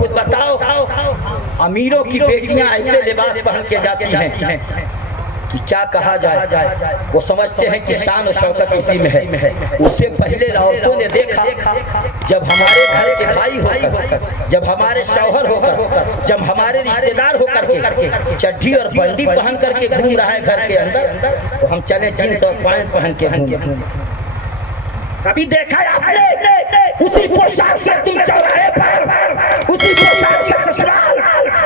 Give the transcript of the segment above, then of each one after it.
खुद बताओ, अमीरों की बेटियां ऐसे लिबास पहन के जाती हैं कि क्या कहा जाए। वो समझते हैं कि शान और शौकत इसी में है। उससे पहले औरतों ने देखा, जब हमारे घर के भाई होकर, जब हमारे शौहर होकर, जब हमारे रिश्तेदार होकर के चड्ढी और बंडी पहन करके घूम रहा है घर के अंदर, तो हम चले जींस और पैंट पहन के घूम। कभी देखा है आपने उसी पोशाक में तुम चौराहे पर, उसी पोशाक में ससुराल,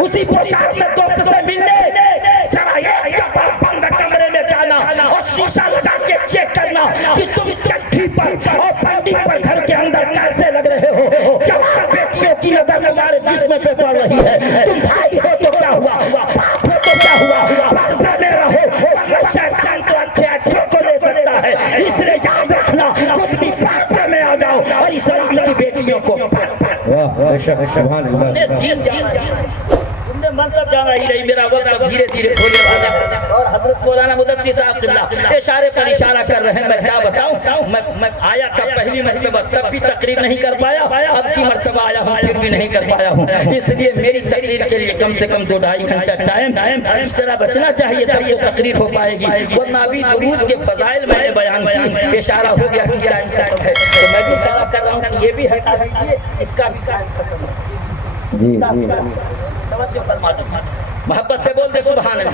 उसी पोशाक में दोस्त से मिलने बंद कमरे में जाना और शीशा लगा के चेक करना कि तुम चड्ढी पर और बंडी पर घर के अंदर कैसे लग रहे हो। जवान बेटियों की नजर तुम्हारे जिस्म पे पड़ रही है। तुम भाई हो तो क्या हुआ, बाप हो तो क्या हुआ, पर्दे में रहो वरना शैतान तो अच्छे अच्छों को ले सकता है। इसलिए याद रखना, खुद भी रास्ते में आ जाओ और इस्लाम की बेटियों को मनसब जाना ही नहीं। मेरा वक्त अब धीरे धीरे खोले वाला और हजरत मौलाना मुदस्सिर साहब इशारे पर इशारा कर रहे हैं। मैं क्या बताऊं, मैं आया था पहली मर्तबा, तब भी तकरीर नहीं कर पाया, अब की मर्तबा आया हूं फिर भी नहीं कर पाया हूं। इसलिए मेरी तकरीर के लिए कम से कम 2-2.5 घंटा टाइम इस तरह बचना चाहिए, तब तो तकरीर हो पाएगी। वरना भी दुरूद के फजाइल मैंने बयान की, इशारा हो गया कि टाइम खत्म है, तो मैं भी इशारा कर रहा हूं कि ये भी हटा दीजिए, इसका भी टाइम खत्म है। जी मोहब्बत से बोल दे सुभान अल्लाह।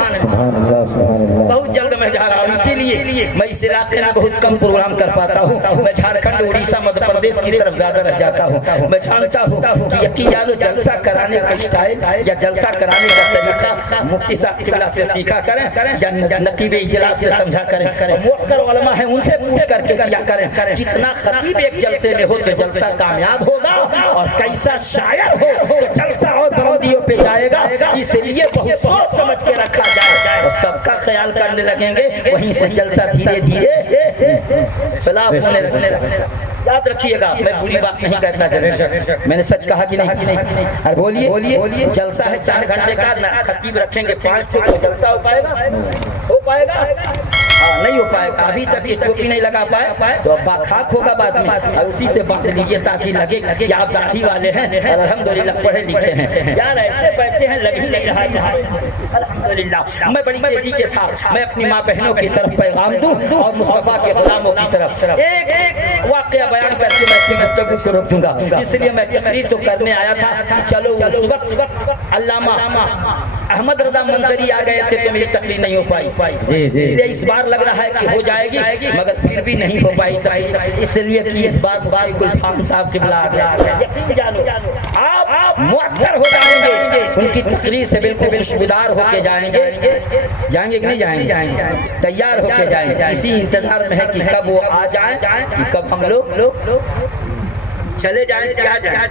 बहुत जल्द मैं जा रहा हूँ, इसीलिए मैं इस इलाके में बहुत कम प्रोग्राम कर पाता हूँ। मैं झारखंड, उड़ीसा, मध्य प्रदेश की तरफ ज्यादा रह जाता हूँ। मैं जानता हूँ कि यकीन जानो जलसा कराने का स्टाइल या जलसा कराने का तरीका मुफ्ती साहब किबला से सीखा करें या नकीब इजलास से समझा करें। मोकर उलमा है उनसे पूछ करके किया करें। कितना खतीब एक जलसे में हो तो जलसा कामयाब होगा, और कैसा शायर हो तो जलसा और बुलंदियों पे जाएगा। इसलिए बहुत सोच समझ के रखा जाए और सबका ख्याल करने लगेंगे, वहीं से जलसा धीरे धीरे सलाह होने लगेगा। याद रखिएगा, मैं बुरी बात नहीं कहता, मैंने सच कहा कि नहीं। अरे बोलिए, जलसा है 4 घंटे का, खतीब रखेंगे 5 तो जलसा हो पाएगा? हाँ, नहीं हो पाएगा। अभी तक ये टोपी नहीं लगा पाए तो अब बाखाक होगा बाद में, और उसी से बांध लीजिए ताकि लगे कि आप दाढ़ी वाले हैं और अल्हम्दुलिल्लाह पढ़े लिखे हैं। यार ऐसे बैठे हैं, लग ही नहीं रहा है अल्हम्दुलिल्लाह। मैं बड़ी तेजी के साथ मैं अपनी माँ बहनों की तरफ पैगाम दूं और मुस्तफा के गुलामों की तरफ एक वाकया बयान करके मैं अपनी गुफ्तगू को रोक दूंगा। इसलिए मैं तकरीर तो करने आया था कि चलो उस वक्त अल्लामा अहमद रजा मंजरी आ गए थे तो मेरी तकरीर नहीं हो पाई। इसलिए इस बार लग रहा है कि हो जाएगी, मगर फिर भी नहीं हो पाई। इसलिए कि इस बार गुलफाम साहब की बुला यकीन जानो आप मुअत्तर हो जाएंगे, उनकी तकरीर से बिल्कुल खुशबूदार होके जाएंगे कि नहीं जाएंगे, तैयार होके जाएंगे। इसी इंतजार में है कि कब वो आ जाए, कि कब हम लोग चले जाएं, क्या जाए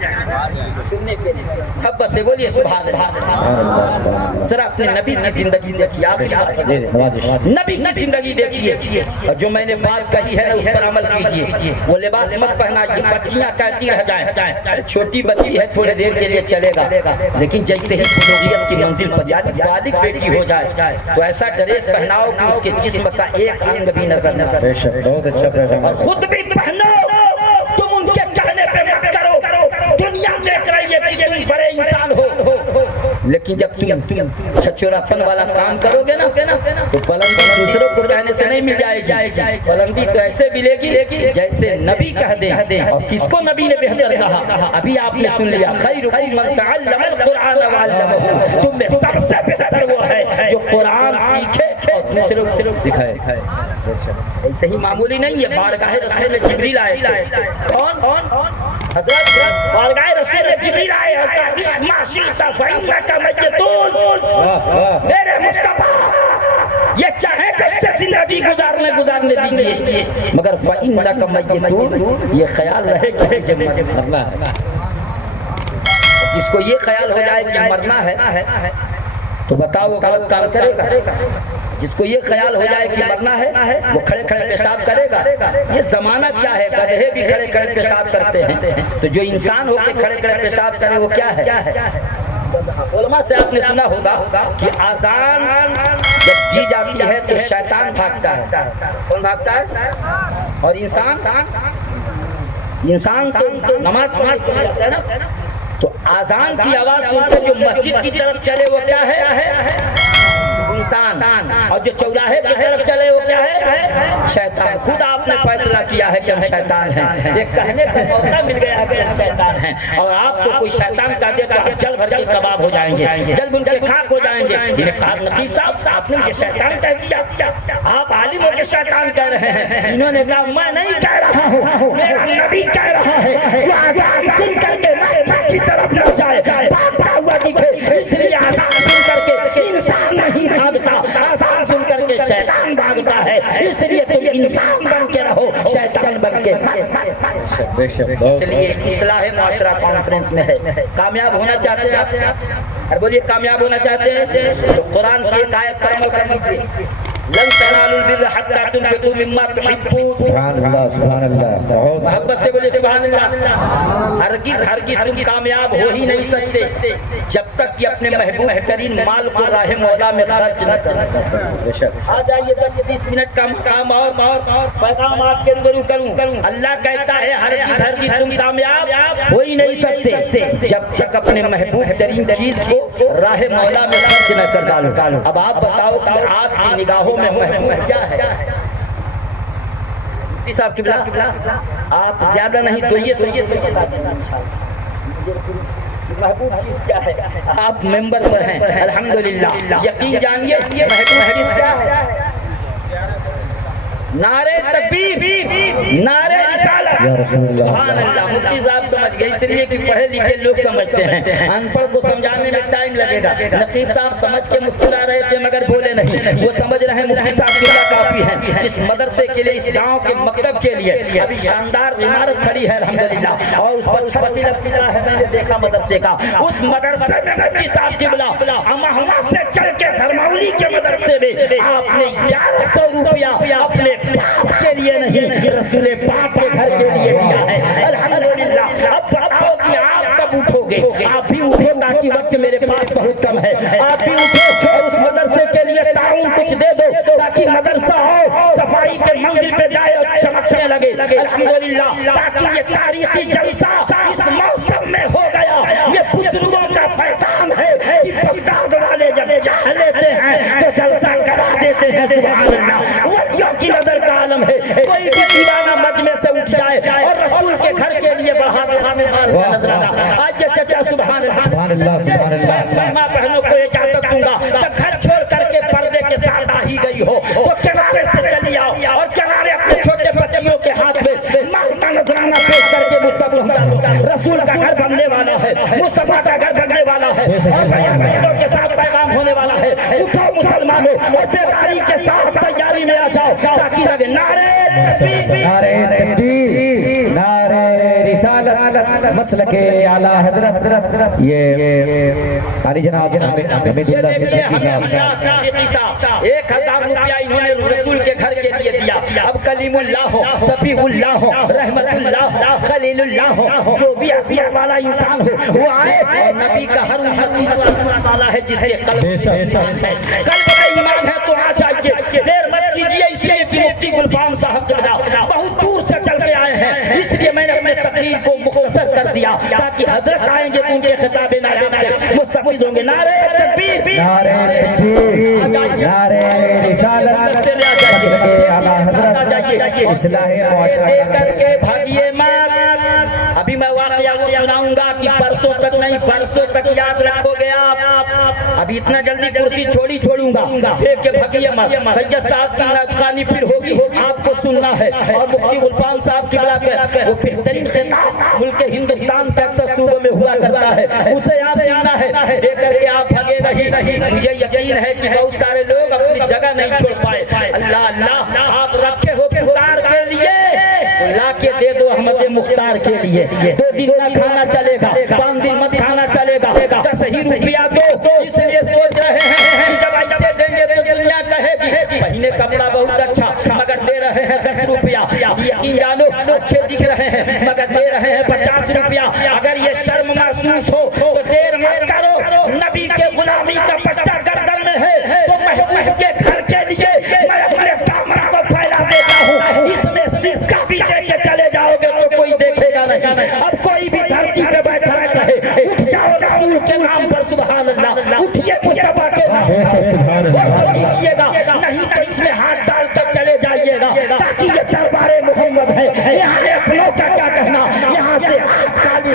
सुनने के लिए। अब बस बोलिए सुभान अल्लाह। जरा अपने नबी की जिंदगी देखिए, नबी की जिंदगी देखिए, और जो मैंने बात कही है ना उस पर अमल कीजिए। वो लिबास मत पहनाइए, बच्चियां कहती रह जाएं, छोटी बच्ची है थोड़ी देर के लिए चलेगा, लेकिन जैसे ही बुलूगियत की मंजिल पर यानी बालिग बेटी हो जाए तो ऐसा ड्रेस पहनाओ कि उसके जिस्म का एक अंग भी नजर न आए। बहुत अच्छा, और खुद भी पहनो, तुम उनके कहने पे मत करो। दुनिया देख रही है कि तुम बड़े इंसान हो, लेकिन जब तुम छछोरापन वाला काम करोगे ना तो बुलंदी दूसरों को कहने से नहीं मिल जाएगी। बुलंदी तो ऐसे मिलेगी जैसे नबी कह दें। और किसको नबी ने बेहतर कहा, अभी आपने सुन लिया, खैरुकुम मन तअल्लमल कुरान व अल्लमहु। तुम में सबसे बेहतर वो है जो कुरान सीखे और दूसरों को सिखाए। ऐसे ही मामूली नहीं है, बारगाह रसूल में जिब्रील आए थे। कौन? हजरत बारगाह रसूल में जिब्रील आए और कहा इस्मा शीता फइन्नका मय्यतून। मेरे मुस्तफा ये चाहे कैसे जिंदगी गुजारने दीजिए, मगर फइन्नका मय्यतून, ये ख्याल रहे कि मरना है। जिसको ये ख्याल हो जाए कि मरना है तो बताओ वो गलत काम करेगा। जिसको ये ख्याल हो जाए कि मरना है वो खड़े खड़े पेशाब करेगा। ये जमाना क्या है, गधे भी खड़े खड़े पेशाब करते हैं, तो जो इंसान होकर खड़े खड़े पेशाब करे वो क्या है। उलमा से आपने सुना होगा कि आजान जब दी जाती है तो शैतान भागता है। कौन भागता है? और इंसान तो नमाज पढ़ने जाता है ना, تو آزان کی آواز سن کے جو مسجد کی طرف چلے وہ کیا ہے؟ انسان. اور جو چوراہے کی طرف چلے وہ کیا ہے؟ شیطان. خود آپ نے فیصلہ کیا ہے کہ ہم شیطان ہیں. یہ کہنے کا موقع مل گیا کہ ہم شیطان ہیں, اور آپ کو کوئی شیطان کہہ دے تو آپ جل بھر کے کباب ہو جائیں گے, جل بن کے خاک ہو جائیں گے. نقیب صاحب آپ نے یہ شیطان کہہ دیا, آپ عالموں کے شیطان کہہ رہے ہیں. انہوں نے کہا میں نہیں کہہ رہا ہوں, میرا نبی کہہ رہا ہے. جو آزان سن کر کے مکہ کی طرف نہ جائے بھاگتا ہوا دکھے, اس لیے آزان سن کر کے انسان نہیں بھاگتا, آزان سن کر کے شیطان بھاگتا ہے. اس لیے تم انسان بن کے رہو, شیطان بن کے. اس لیے اصلاح معاشرہ کانفرنس میں ہے. کامیاب ہونا چاہتے ہیں آپ, اور بولیے کامیاب ہونا چاہتے ہیں تو قرآن کی ایک آیت پر عمل کر لیجیے. لن تنالوا البر حتى تنفقوا مما تحبون. سبحان اللہ سبحان اللہ. بہت محبت سے بولے سبحان اللہ. ہرگز تم کامیاب ہو ہی نہیں سکتے جب تک کہ اپنے محبوب ترین مال کو راہ مولا میں خرچ نہ کرو. آ جائیے 10-20 منٹ کا مقام اور پیغام آپ کے اندر کروں. اللہ کہتا ہے ہرگز تم کامیاب ہو ہی نہیں سکتے جب تک اپنے محبوب ترین چیز کو راہ مولا میں خرچ نہ کر ڈالو. اب آپ بتاؤ کہ آپ کی نگاہوں میں محبوب کیا ہے؟ مفتی صاحب قبلہ آپ زیادہ نہیں تو یہ بتا دینا محبوب چیز کیا ہے. آپ ممبر پر ہیں الحمدللہ, یقین جانیے محبوب چیز کیا ہے. نعرے تکبیر, نعرے رسالت, سبحان اللہ. مفتی صاحب سمجھ گئے, اس لیے کہ پڑھے لکھے لوگ سمجھتے ہیں, ان پڑھ کو سمجھانے میں ٹائم لگے گا. نقیب صاحب سمجھ کے مسکرا رہے تھے مگر بولے نہیں. وہ سمجھ رہے ہیں مفتی صاحب کیا کافی ہیں اس مدرسے کے لیے, اس گاؤں کے مکتب کے لیے. ابھی شاندار عمارت کھڑی ہے الحمدللہ, اور اس پر چھت بھی لگ چکا ہے, میں نے دیکھا مدرسے کا. اس مدرسے میں مفتی صاحب قبلہ امہوا سے چل کے دھرمولی کے مدرسے میں آپ نے 1100 روپیہ اپنے باپ کے لیے نہیں, رسول پاک کے گھر کے لیے دیا ہے الحمدللہ. اب بتاؤ کہ آپ کب اٹھو گے؟ آپ بھی اٹھو تاکہ وقت میرے پاس بہت کم ہے. آپ بھی اٹھو اور اس مدرسے کے لیے تعاون کچھ دے دو تاکہ مدرسہ ہو صفائی کے منزل پہ جائے اور چمکنے لگے الحمدللہ. تاکہ یہ تاریخی جلسہ اس موسم میں ہو گیا. یہ بزرگوں کا فیضان ہے کہ بغداد والے جب چاہ لیتے ہیں تو جلسہ کرا دیتے ہیں. سبحان اللہ. ولیوں کی نظر کا عالم ہے. کوئی بھی دیوانہ مجمع سے اٹھ جائے اور رسول کے گھر کے لیے بڑھا مال کا نظرانہ. آج یہ چچا سبحان اللہ سبحان اللہ. ماں بہنوں کو اجازت دوں گا, جب گھر چھوڑ کر کے پردے کے ساتھ آ ہی گئی ہو تو کنارے سے چلی آؤ اور کنارے اپنے چھوٹے بچیوں کے ہاتھ میں مال کا نظرانہ پیش کر کے مصطفیٰ پہنچا دو. رسول کا گھر بننے والا ہے, مصطفیٰ کا گھر بننے والا ہے, اور بہنوں کے ساتھ پیغام ہونے والا ہے. اٹھو مسلمانوں اور بیداری کے ساتھ تیاری میں آ جاؤ تاکہ لگے نعرے تکبیر, نعرے تکبیر, نعرے رسالت, مسلک اعلی حضرت. یہ علی جناب حمید اللہ صدیقی صاحب 1000 روپیہ انہوں نے رسول کے گھر کے لیے دیا. اب کلیم اللہ ہو, صفی اللہ ہو, رحمت اللہ ہو, خلیل اللہ ہو, جو بھی اسماء والا انسان ہو وہ آئے. اور نبی کا ہر امتی والا ہے جس کے قلب میں ایمان ہے تو آ جائیے, دیر مت کیجیے. اس لیے کہ مفتی گلفام صاحب بہت دور سے چل کے آئے ہیں, اس لیے میں نے اپنے تقریر کو مختصر کر دیا تاکہ حضرت آئیں گے تو ان کے خطاب نادم سے مستفید ہوں گے. نعرے تکبیر, نعرے تکبیر, نعرے رسالت, مسلک اعلی حضرت, اصلاح معاشرہ کر کے بھاگیے مات. ابھی میں واقعہ وہ سناؤں گا کہ پرسوں تک نہیں, پرسوں تک یاد رکھو گے آپ. ابھی اتنا جلدی کرسی چھوڑوں گا, دیکھ کے بھاگیے مات. سید صاحب کی نعتخوانی پھر ہوگی, آپ کو سننا ہے. اور مفتی غلفام صاحب کی بلا کر وہ بہترین خطاب ملک ہندوستان کے اکثر صوبوں میں ہوا کرتا ہے, اسے آپ سننا ہے. دیکھ کر کے آپ بھگے نہیں. مجھے یقین ہے کہ بہت سارے لوگ اپنی جگہ نہیں چھوڑ پائے. اللہ اللہ آپ رکھے ہو پکار کے لیے تو لا کے دے دو احمد مختار کے لیے. 2 دن نہ کھانا چلے گا, 5 دن مت کھانا چلے گا, 10 ہی روپیہ دو. اس لیے سوچ رہے ہیں کہ جب ایسے دیں گے تو دنیا کہے گی پہنے کپڑا بہت اچھا مگر دے رہے ہیں 10 روپیہ. یقین جانو اچھے دکھ رہے ہیں مگر دے رہے ہیں 50 روپیہ. اگر یہ شرم محسوس ہو تو دیر مت کرو. نبی کے غلامی کا پٹا گردن میں ہے تو محبوب کے گھر کے لیے میں اپنے دامن کو پھیلا دیتا ہوں. اس میں سکہ بھی دے کے چلے جاؤ گے تو کوئی دیکھے گا نہیں. اب کوئی بھی دھرتی پہ بیٹھا نہ رہے, के नाम पर सुभान अल्लाह, उठिए मुस्तफा के नाम पर कीजिएगा, नहीं तो इसमें हाथ डाल कर चले जाइएगा, ताकि ये दरबारे मोहम्मद है, यहाँ अपनों का क्या कहना, यहाँ से हाथ खाली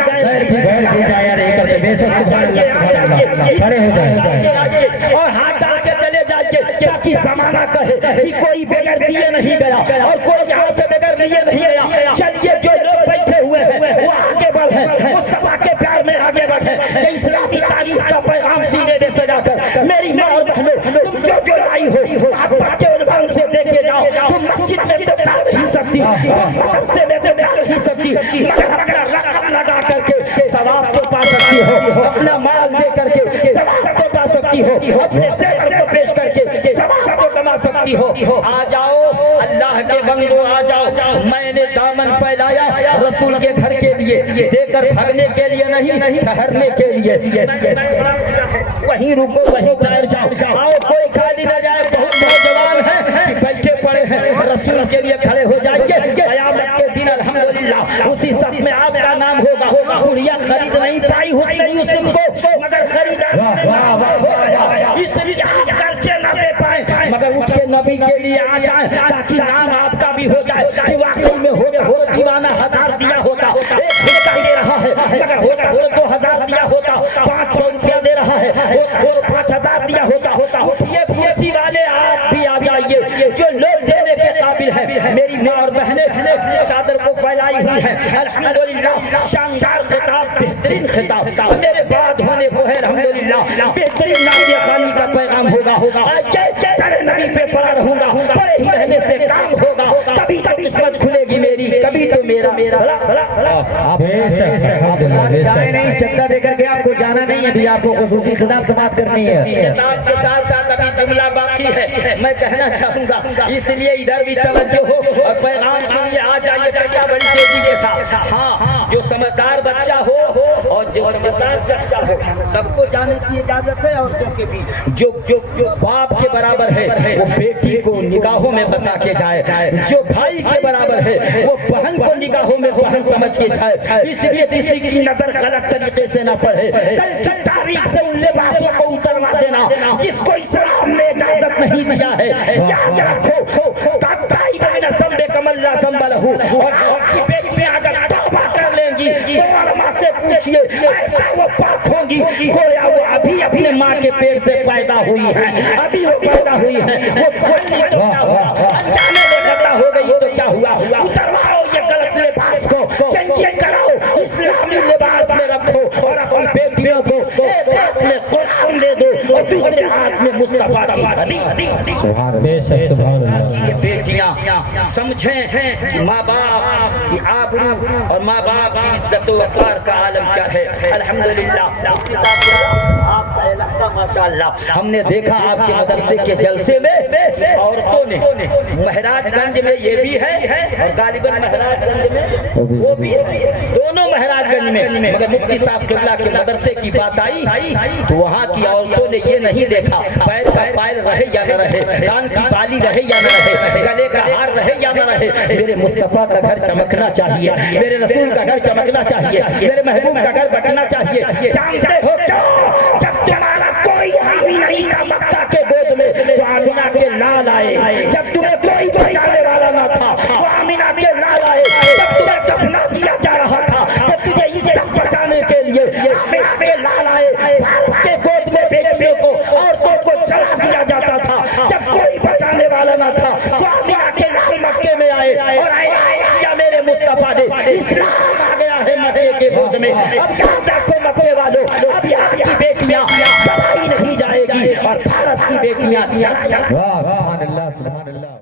और हाथ डाल के चले जाइए, ताकि जमाना कहे कि कोई बगैर दिए नहीं गया और कोई यहाँ से बगैर लिए नहीं गया। चलिए जो लोग बैठे हुए हैं वो आगे बढ़े, मुस्तफा के प्यार में आगे बढ़े, इस्लामी तारीख का पैगाम सीने में सजाकर मेरी माँ और बहनों, तुम जो जो लाई हो आप के उन्वान से देखे जाओ। तुम मस्जिद में तो जा नहीं सकती, मदरसे में तो जा नहीं सकती, मगर अपना रकम लगा करके सवाब तो पा सकती हो, अपना माल दे करके सवाब तो पा सकती हो, अपने जेवर को पेश करके सवाब तो कमा सकती हो। आ जाओ अल्लाह के बंदो, आ जाओ। मैंने दामन फैलाया रसूल के घर के लिए, देकर भागने के लिए नहीं, ठहरने के लिए। वहीं रुको, वहीं ठहर जाओ। आओ, कोई खाली न जाए। बहुत नौजवान है कि बैठे पड़े हैं, रसूल के लिए खड़े हो जाएंगे। कयामत के दिन अल्हम्दुलिल्लाह उसी सब में आपका नाम होगा। गुड़िया खरीद नहीं पाई हुस्न यूसुफ को, मगर खरीदा इसलिए आप कर्जे न दे पाए, मगर उठ के नबी के लिए आ जाए, ताकि नाम आपका भी हो जाए कि वाकई में हो दीवाना 1000 दिया होता, 1 घंटा दे रहा है, मगर होता तो 2000 दिया होता, 500 रुपया दे रहा है, होता तो 5000 दिया होता। उठिए कुर्सी वाले, आप भी आ जाइए, जो लोग देने के काबिल है। मेरी माँ और बहनें चादर को फैलाई हुई है, अल्हम्दुलिल्लाह शानदार खिताब, बेहतरीन खिताब, मेरे बाद होने को है अल्हम्दुलिल्लाह बेहतरीन नाज़े खानी का पैगाम होगा। तेरे नबी पे पड़ा रहूंगा, पड़े ही रहने से काम होगा, कभी तो किस्मत खुलेगी मेरी, कभी तो मेरा जाए नहीं, चंदा देकर के आपको जाना नहीं है, अभी आपको खुसूसी खिताब से बात करनी है। किताब के साथ साथ अभी जुमला बाकी है, मैं कहना चाहूंगा, इसलिए इधर भी तवज्जो हो और पैगाम के लिए आ जाइए चचा बड़ी तेजी के साथ। हाँ, जो समझदार बच्चा हो और जो समझदार चचा हो, सबको जाने की इजाजत है। औरतों के भी जो बाप के बराबर है वो बेटी को निगाहों में बसा के जाए, जो भाई के बराबर है वो बहन को निगाहों में बहन समझ के जाए। इसलिए किसी की नजर गलत तरीके से न पड़े। कल की तारीख से उन लिबासों को उतरवा देना जिसको इस्लाम ने इजाजत नहीं दिया है। याद रखो, और आपकी बेटियां अगर तौबा कर लेंगी तो अम्मा से पूछिए, ऐसा वो पाक होंगी गोया वो अभी अपने माँ के पेट से पैदा हुई है, अभी वो पैदा हुई है। वो बोली तो क्या हुआ, अनजाने बेखता हो गई तो क्या हुआ। उतरवाओ ये गलत लिबास को, चेंज कराओ, इस्लामी लिबास में रखो और अपनी बेटियों को एक हाथ में कुरान दे दो और दूसरे हाथ में मुस्तफा की हदीस। ये बेटियां समझें कि माँ बाप की आबरू और माँ बाप की इज्जत व वक़ार का आलम क्या है। अल्हम्दुलिल्लाह आपका इलाका माशाअल्लाह, हमने देखा आपके मदरसे के जलसे में औरतों ने, महराजगंज में ये भी है और गालिबन महराजगंज में वो भी है, दोनों महराजगंज में। मगर मुफ्ती साहब किबला के मदरसे की बात आई तो वहाँ की औरतों ने ये नहीं देखा पैर का पायल रहे या न रहे, कान की बाली रहे या न रहे, गले का हार रहे या न रहे। मेरे मुस्तफा का घर चमकना चाहिए, मेरे रसूल का घर चमकना चाहिए, मेरे महबूब का घर बचना चाहिए। जानते हो क्यों? जब तुम्हारा कोई हामी नहीं था मक्का के गोद में तो आमिना के लाल आए, जब तुम्हें कोई बचाने वाला ना था तो आमिना के लाल आए, जब तुम्हें दफना किया जा रहा था तो तुझे इज्जत बचाने के लिए आमिना के लाल आए। भारत के गोद में बेटियों को, औरतों को जला दिया जाता था, जब कोई बचाने वाला ना था तो आमिना के लाल मक्के में आए और किया मेरे मुस्तफा ने। इस्लाम आ गया है मक्के के गोद में। अब याद रखो मक्के वालों, अब यहाँ की बेटियां दबाई नहीं जाएगी और भारत की बेटियां चला